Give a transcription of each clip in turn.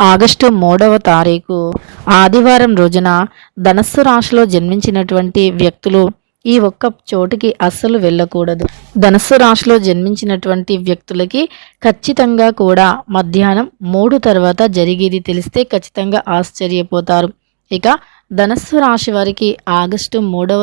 August మూడవ తారీఖు ఆదివారం రోజున ధనస్సు రాశిలో జన్మించినటువంటి వ్యక్తులు ఈ ఒక్క చోటుకి అస్సలు వెళ్ళకూడదు. ధనస్సు రాశిలో జన్మించినటువంటి వ్యక్తులకి ఖచ్చితంగా కూడా మధ్యాహ్నం మూడు తర్వాత జరిగేది తెలిస్తే ఖచ్చితంగా ఆశ్చర్యపోతారు. ఇక ధనస్సు రాశి వారికి ఆగస్టు మూడవ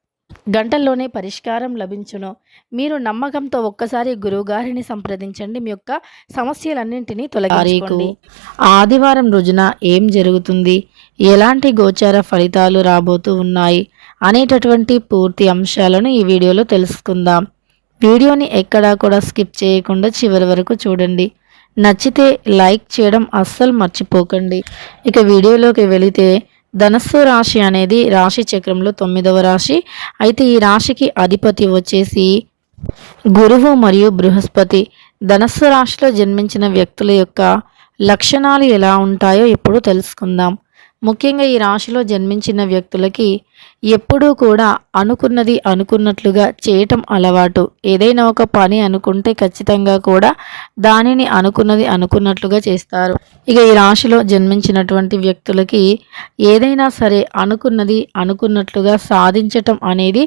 గంటల్లోనే పరిష్కారం లభించును. మీరు నమ్మకంతో ఒక్కసారి గురువుగారిని సంప్రదించండి. మీ యొక్క సమస్యలన్నింటినీ తొలగించుకోండి. ఆదివారం రోజున ఏం జరుగుతుంది? ఎలాంటి గోచార ఫలితాలు రాబోతూ ఉన్నాయి? అనేటటువంటి పూర్తి అంశాలను ఈ వీడియోలో తెలుసుకుందాం. వీడియోని ఎక్కడా కూడా స్కిప్ చేయకుండా చివరి వరకు చూడండి. నచ్చితే లైక్ చేయడం అస్సలు మర్చిపోకండి. ఇక వీడియోలోకి వెళితే ధనస్సు రాశి అనేది రాశి చక్రంలో తొమ్మిదవ రాశి. అయితే ఈ రాశికి అధిపతి వచ్చేసి గురువు మరియు బృహస్పతి. ధనస్సు రాశిలో జన్మించిన వ్యక్తుల యొక్క లక్షణాలు ఎలా ఉంటాయో ఇప్పుడు తెలుసుకుందాం. ముఖ్యంగా ఈ రాశిలో జన్మించిన వ్యక్తులకి ఎప్పుడూ కూడా అనుకున్నది అనుకున్నట్లుగా చేయటం అలవాటు. ఏదైనా ఒక పని అనుకుంటే ఖచ్చితంగా కూడా దానిని అనుకున్నది అనుకున్నట్లుగా చేస్తారు. ఇక ఈ రాశిలో జన్మించినటువంటి వ్యక్తులకి ఏదైనా సరే అనుకున్నది అనుకున్నట్లుగా సాధించటం అనేది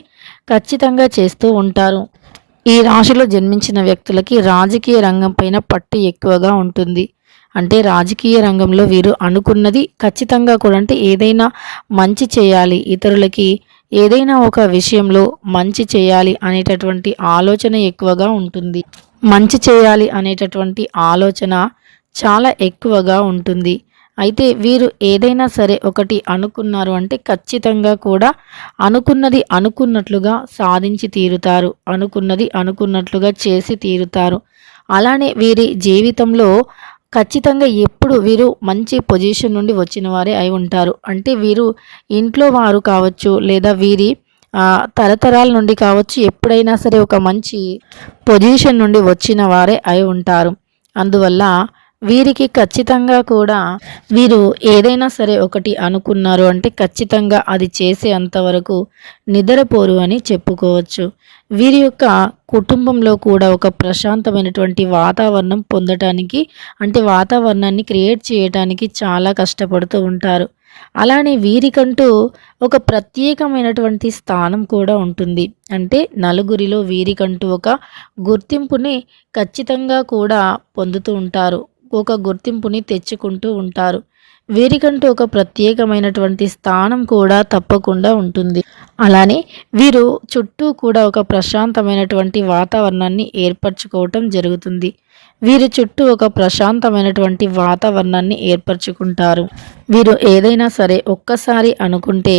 ఖచ్చితంగా చేస్తూ ఉంటారు. ఈ రాశిలో జన్మించిన వ్యక్తులకి రాజకీయ రంగం పైన పట్టు ఎక్కువగా ఉంటుంది. అంటే రాజకీయ రంగంలో వీరు అనుకున్నది ఖచ్చితంగా కూడా అంటే ఏదైనా మంచి చేయాలి. ఇతరులకి ఏదైనా ఒక విషయంలో మంచి చేయాలి అనేటటువంటి ఆలోచన ఎక్కువగా ఉంటుంది. మంచి చేయాలి అనేటటువంటి ఆలోచన చాలా ఎక్కువగా ఉంటుంది. అయితే వీరు ఏదైనా సరే ఒకటి అనుకున్నారు అంటే ఖచ్చితంగా కూడా అనుకున్నది అనుకున్నట్లుగా సాధించి తీరుతారు. అనుకున్నది అనుకున్నట్లుగా చేసి తీరుతారు. అలానే వీరి జీవితంలో ఖచ్చితంగా ఎప్పుడు వీరు మంచి పొజిషన్ నుండి వచ్చిన వారే అయి ఉంటారు. అంటే వీరు ఇంట్లో వారు కావచ్చు లేదా వీరి తరతరాల నుండి కావచ్చు ఎప్పుడైనా సరే ఒక మంచి పొజిషన్ నుండి వచ్చిన వారే అయి ఉంటారు. అందువల్ల వీరికి ఖచ్చితంగా కూడా వీరు ఏదైనా సరే ఒకటి అనుకున్నారు అంటే ఖచ్చితంగా అది చేసే అంతవరకు నిద్రపోరు అని చెప్పుకోవచ్చు. వీరి యొక్క కుటుంబంలో కూడా ఒక ప్రశాంతమైనటువంటి వాతావరణం పొందటానికి అంటే వాతావరణాన్ని క్రియేట్ చేయటానికి చాలా కష్టపడుతూ ఉంటారు. అలానే వీరికంటూ ఒక ప్రత్యేకమైనటువంటి స్థానం కూడా ఉంటుంది. అంటే నలుగురిలో వీరికంటూ ఒక గుర్తింపుని ఖచ్చితంగా కూడా పొందుతూ ఉంటారు. ఒక గుర్తింపుని తెచ్చుకుంటూ ఉంటారు. వీరికంటూ ఒక ప్రత్యేకమైనటువంటి స్థానం కూడా తప్పకుండా ఉంటుంది. అలానే వీరు చుట్టూ కూడా ఒక ప్రశాంతమైనటువంటి వాతావరణాన్ని ఏర్పరచుకోవటం జరుగుతుంది. వీరి చుట్టూ ఒక ప్రశాంతమైనటువంటి వాతావరణాన్ని ఏర్పరచుకుంటారు. వీరు ఏదైనా సరే ఒక్కసారి అనుకుంటే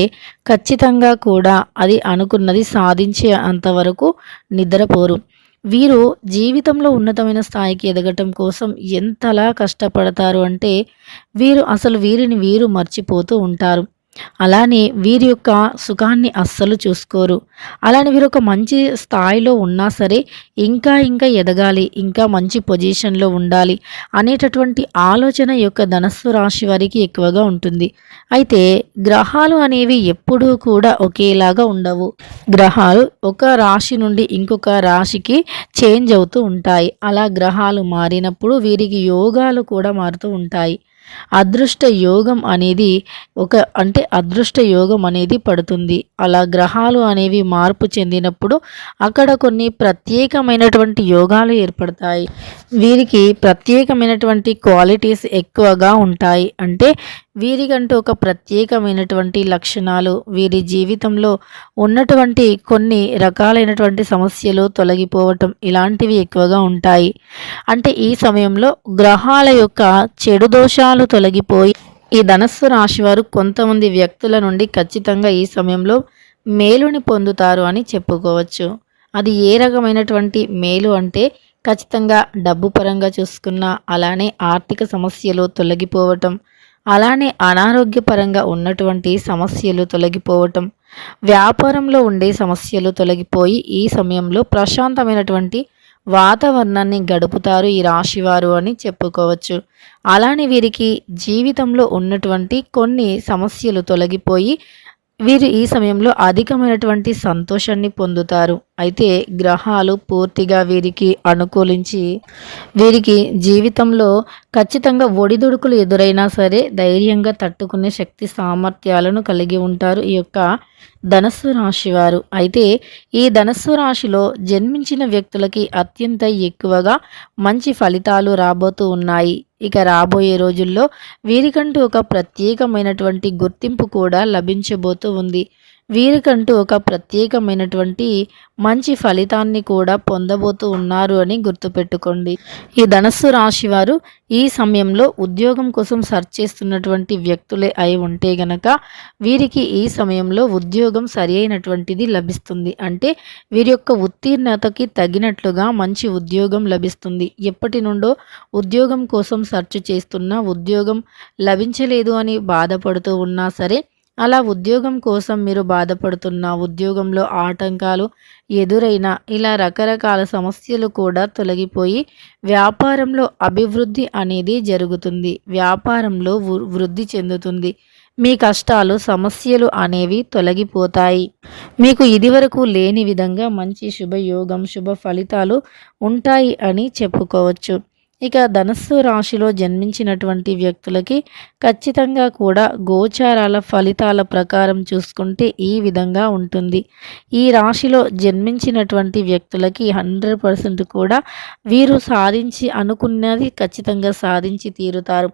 ఖచ్చితంగా కూడా అది అనుకున్నది సాధించే అంతవరకు నిద్రపోరు. వీరు జీవితంలో ఉన్నతమైన స్థాయికి ఎదగటం కోసం ఎంతలా కష్టపడతారు అంటే వీరు అసలు వీరిని వీరు మర్చిపోతూ ఉంటారు. అలానే వీరి యొక్క సుఖాన్ని అస్సలు చూసుకోరు. అలానే వీరు ఒక మంచి స్థాయిలో ఉన్నా సరే ఇంకా ఇంకా ఎదగాలి ఇంకా మంచి పొజిషన్లో ఉండాలి అనేటటువంటి ఆలోచన యొక్క ధనస్సు రాశి వారికి ఎక్కువగా ఉంటుంది. అయితే గ్రహాలు అనేవి ఎప్పుడూ కూడా ఒకేలాగా ఉండవు. గ్రహాలు ఒక రాశి నుండి ఇంకొక రాశికి చేంజ్ అవుతూ ఉంటాయి. అలా గ్రహాలు మారినప్పుడు వీరికి యోగాలు కూడా మారుతూ ఉంటాయి. అదృష్ట యోగం అనేది ఒక అంటే అదృష్ట యోగం అనేది పడుతుంది. అలా గ్రహాలు అనేవి మార్పు చెందినప్పుడు అక్కడ కొన్ని ప్రత్యేకమైనటువంటి యోగాలు ఏర్పడతాయి. వీరికి ప్రత్యేకమైనటువంటి క్వాలిటీస్ ఎక్కువగా ఉంటాయి. అంటే వీరికంటూ ఒక ప్రత్యేకమైనటువంటి లక్షణాలు వీరి జీవితంలో ఉన్నటువంటి కొన్ని రకాలైనటువంటి సమస్యలు తొలగిపోవటం ఇలాంటివి ఎక్కువగా ఉంటాయి. అంటే ఈ సమయంలో గ్రహాల యొక్క చెడు దోషాలు తొలగిపోయి ఈ ధనస్సు రాశి వారు కొంతమంది వ్యక్తుల నుండి ఖచ్చితంగా ఈ సమయంలో మేలుని పొందుతారు అని చెప్పుకోవచ్చు. అది ఏ రకమైనటువంటి మేలు అంటే ఖచ్చితంగా డబ్బు పరంగా చూసుకున్న అలానే ఆర్థిక సమస్యలు తొలగిపోవటం అలానే అనారోగ్యపరంగా ఉన్నటువంటి సమస్యలు తొలగిపోవటం వ్యాపారంలో ఉండే సమస్యలు తొలగిపోయి ఈ సమయంలో ప్రశాంతమైనటువంటి వాతావరణాన్ని గడుపుతారు ఈ రాశివారు అని చెప్పుకోవచ్చు. అలానే వీరికి జీవితంలో ఉన్నటువంటి కొన్ని సమస్యలు తొలగిపోయి వీరు ఈ సమయంలో అధికమైనటువంటి సంతోషాన్ని పొందుతారు. అయితే గ్రహాలు పూర్తిగా వీరికి అనుకూలించి వీరికి జీవితంలో ఖచ్చితంగా ఒడిదుడుకులు ఎదురైనా సరే ధైర్యంగా తట్టుకునే శక్తి సామర్థ్యాలను కలిగి ఉంటారు. ఈ యొక్క ధనస్సు రాశి వారు. అయితే ఈ ధనస్సు రాశిలో జన్మించిన వ్యక్తులకి అత్యంత ఎక్కువగా మంచి ఫలితాలు రాబోతూ ఉన్నాయి. ఇక రాబోయే రోజుల్లో వీరికంటూ ఒక ప్రత్యేకమైనటువంటి గుర్తింపు కూడా లభించబోతూ ఉంది. వీరికంటూ ఒక ప్రత్యేకమైనటువంటి మంచి ఫలితాన్ని కూడా పొందబోతూ ఉన్నారు అని గుర్తుపెట్టుకోండి. ఈ ధనస్సు రాశి వారు ఈ సమయంలో ఉద్యోగం కోసం సెర్చ్ చేస్తున్నటువంటి వ్యక్తులే అయి ఉంటే గనక వీరికి ఈ సమయంలో ఉద్యోగం సరి అయినటువంటిది లభిస్తుంది. అంటే వీరి యొక్క ఉత్తీర్ణతకి తగినట్లుగా మంచి ఉద్యోగం లభిస్తుంది. ఎప్పటి నుండో ఉద్యోగం కోసం సెర్చ్ చేస్తున్నా ఉద్యోగం లభించలేదు అని బాధపడుతూ ఉన్నా సరే అలా ఉద్యోగం కోసం మీరు బాధపడుతున్న ఉద్యోగంలో ఆటంకాలు ఎదురైన ఇలా రకరకాల సమస్యలు కూడా తొలగిపోయి వ్యాపారంలో అభివృద్ధి అనేది జరుగుతుంది. వ్యాపారంలో వృద్ధి చెందుతుంది. మీ కష్టాలు సమస్యలు అనేవి తొలగిపోతాయి. మీకు ఇదివరకు లేని విధంగా మంచి శుభయోగం శుభ ఫలితాలు ఉంటాయి అని చెప్పుకోవచ్చు. ఇక ధనస్సు రాశిలో జన్మించినటువంటి వ్యక్తులకి ఖచ్చితంగా కూడా గోచారాల ఫలితాల ప్రకారం చూసుకుంటే ఈ విధంగా ఉంటుంది. ఈ రాశిలో జన్మించినటువంటి వ్యక్తులకి హండ్రెడ్ పర్సెంట్ కూడా వీరు సాధించి అనుకున్నది ఖచ్చితంగా సాధించి తీరుతారు.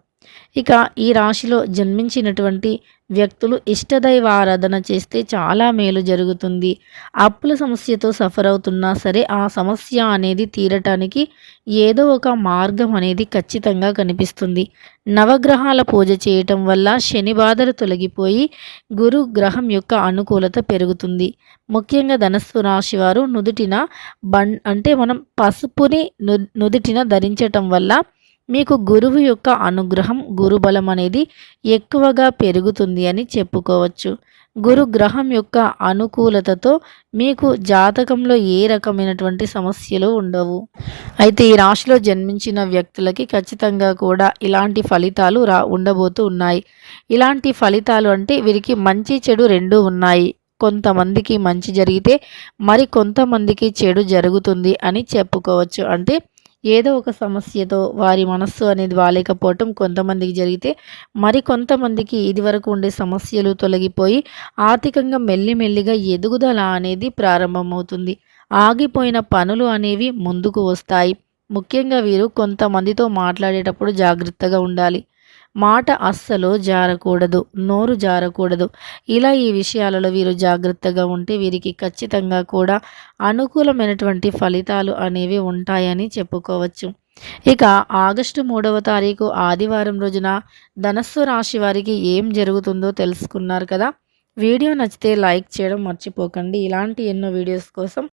ఇక ఈ రాశిలో జన్మించినటువంటి వ్యక్తులు ఇష్టదైవ ఆరాధన చేస్తే చాలా మేలు జరుగుతుంది. అప్పుల సమస్యతో సఫర్ అవుతున్నా సరే ఆ సమస్య అనేది తీరటానికి ఏదో ఒక మార్గం అనేది ఖచ్చితంగా కనిపిస్తుంది. నవగ్రహాల పూజ చేయటం వల్ల శని బాధలు తొలగిపోయి గురు గ్రహం యొక్క అనుకూలత పెరుగుతుంది. ముఖ్యంగా ధనస్సు రాశి వారు నుదుటిన బం అంటే మనం పసుపుని నుదుటిన ధరించటం వల్ల మీకు గురువు యొక్క అనుగ్రహం గురుబలం అనేది ఎక్కువగా పెరుగుతుంది అని చెప్పుకోవచ్చు. గురు గ్రహం యొక్క అనుకూలతతో మీకు జాతకంలో ఏ రకమైనటువంటి సమస్యలు ఉండవు. అయితే ఈ రాశిలో జన్మించిన వ్యక్తులకి ఖచ్చితంగా కూడా ఇలాంటి ఫలితాలు రా ఉండబోతూ ఉన్నాయి. ఇలాంటి ఫలితాలు అంటే వీరికి మంచి చెడు రెండు ఉన్నాయి. కొంతమందికి మంచి జరిగితే మరి కొంతమందికి చెడు జరుగుతుంది అని చెప్పుకోవచ్చు. అంటే ఏదో ఒక సమస్యతో వారి మనస్సు అనేది వాలేకపోవటం కొంతమందికి జరిగితే మరి కొంతమందికి ఇది వరకు ఉండే సమస్యలు తొలగిపోయి ఆర్థికంగా మెల్లిమెల్లిగా ఎదుగుదల అనేది ప్రారంభమవుతుంది. ఆగిపోయిన పనులు అనేవి ముందుకు వస్తాయి. ముఖ్యంగా వీరు కొంతమందితో మాట్లాడేటప్పుడు జాగ్రత్తగా ఉండాలి. మాట అస్సలు జారకూడదు నోరు జారకూడదు. ఇలా ఈ విషయాలలో వీరు జాగ్రత్తగా ఉంటే వీరికి ఖచ్చితంగా కూడా అనుకూలమైనటువంటి ఫలితాలు అనేవి ఉంటాయని చెప్పుకోవచ్చు. ఇక ఆగస్టు మూడవ తారీఖు ఆదివారం రోజున ధనస్సు రాశి వారికి ఏం జరుగుతుందో తెలుసుకున్నారు కదా? వీడియో నచ్చితే లైక్ చేయడం మర్చిపోకండి. ఇలాంటి ఎన్నో వీడియోస్ కోసం